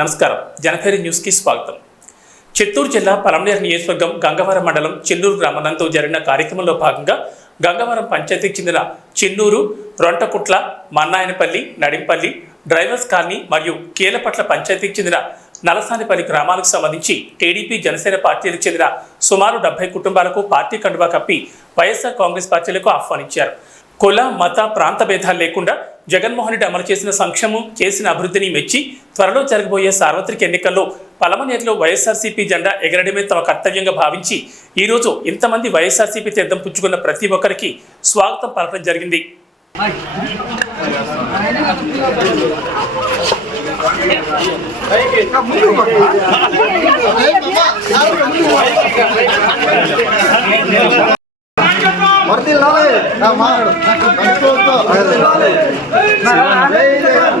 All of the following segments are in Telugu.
నమస్కారం. జనపేరి న్యూస్కి స్వాగతం. చిత్తూరు జిల్లా పలమనేరు నియోజకవర్గం గంగవరం మండలం చెన్నూరు గ్రామనందు జరిగిన కార్యక్రమంలో భాగంగా గంగవరం పంచాయతీకి చెందిన చెన్నూరు రొంటకుట్ల మన్నాయనపల్లి నడింపల్లి డ్రైవర్స్ కాలనీ మరియు కీలపట్ల పంచాయతీకి చెందిన నలసానిపల్లి గ్రామాలకు సంబంధించి టీడీపీ జనసేన పార్టీలకు చెందిన సుమారు డెబ్బై కుటుంబాలకు పార్టీ కండువా కప్పి వైఎస్ఆర్ కాంగ్రెస్ పార్టీలకు ఆహ్వానించారు. కుల మత ప్రాంత భేదాలు లేకుండా జగన్మోహన్ రెడ్డి అమలు చేసిన సంక్షేమం చేసిన అభివృద్ధిని మెచ్చి త్వరలో జరగబోయే సార్వత్రిక ఎన్నికల్లో పలమనేరులో వైఎస్ఆర్సీపీ జెండా ఎగరడమే తమ కర్తవ్యంగా భావించి ఈరోజు ఇంతమంది వైఎస్ఆర్సీపీ తీర్థం పుచ్చుకున్న ప్రతి ఒక్కరికి స్వాగతం పలకడం జరిగింది. వర్దిల్లాలి నా జై జగన్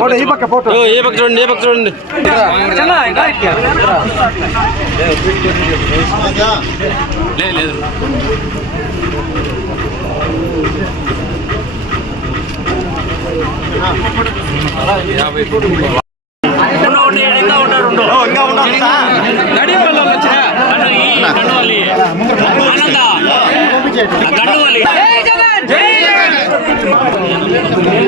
అవును కలుసుకో ఏ పక్క చూడండి ఏ పక్క చూడండి. లేదు. లేదు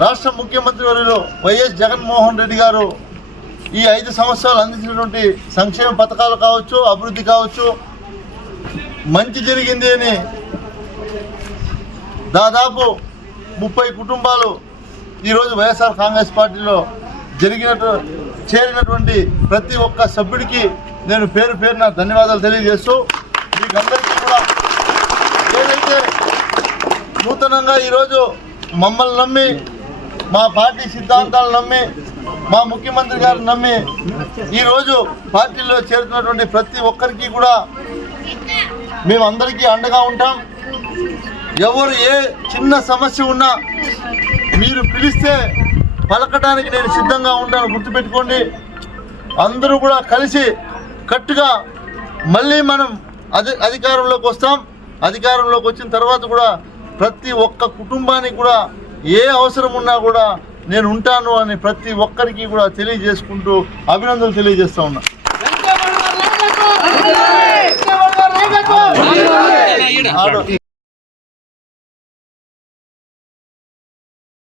రాష్ట్ర ముఖ్యమంత్రి వర్యులు వైఎస్ జగన్మోహన్ రెడ్డి గారు ఈ ఐదు సంవత్సరాలు అందించినటువంటి సంక్షేమ పథకాలు కావచ్చు అభివృద్ధి కావచ్చు మంచి జరిగింది అని దాదాపు ముప్పై కుటుంబాలు ఈరోజు వైఎస్ఆర్ కాంగ్రెస్ పార్టీలో జరిగినట్టు చేరినటువంటి ప్రతి ఒక్క సభ్యుడికి నేను పేరు పేరున ధన్యవాదాలు తెలియజేస్తూ మీకందరికీ కూడా ఏదైతే నూతనంగా ఈరోజు మమ్మల్ని నమ్మి మా పార్టీ సిద్ధాంతాలు నమ్మి మా ముఖ్యమంత్రి గారు నమ్మి ఈరోజు పార్టీలో చేరుతున్నటువంటి ప్రతి ఒక్కరికి కూడా మేమందరికీ అండగా ఉంటాం. ఎవరు ఏ చిన్న సమస్య ఉన్నా మీరు పిలిస్తే పలకడానికి నేను సిద్ధంగా ఉంటాను గుర్తుపెట్టుకోండి. అందరూ కూడా కలిసి కట్టుగా మళ్ళీ మనం అది అధికారంలోకి వస్తాం. అధికారంలోకి వచ్చిన తర్వాత కూడా ప్రతి ఒక్క కుటుంబానికి కూడా ఏ అవసరం ఉన్నా కూడా నేను ఉంటాను అని ప్రతి ఒక్కరికి కూడా తెలియజేసుకుంటూ అభినందనలు తెలియజేస్తా ఉన్నా. ఆడు-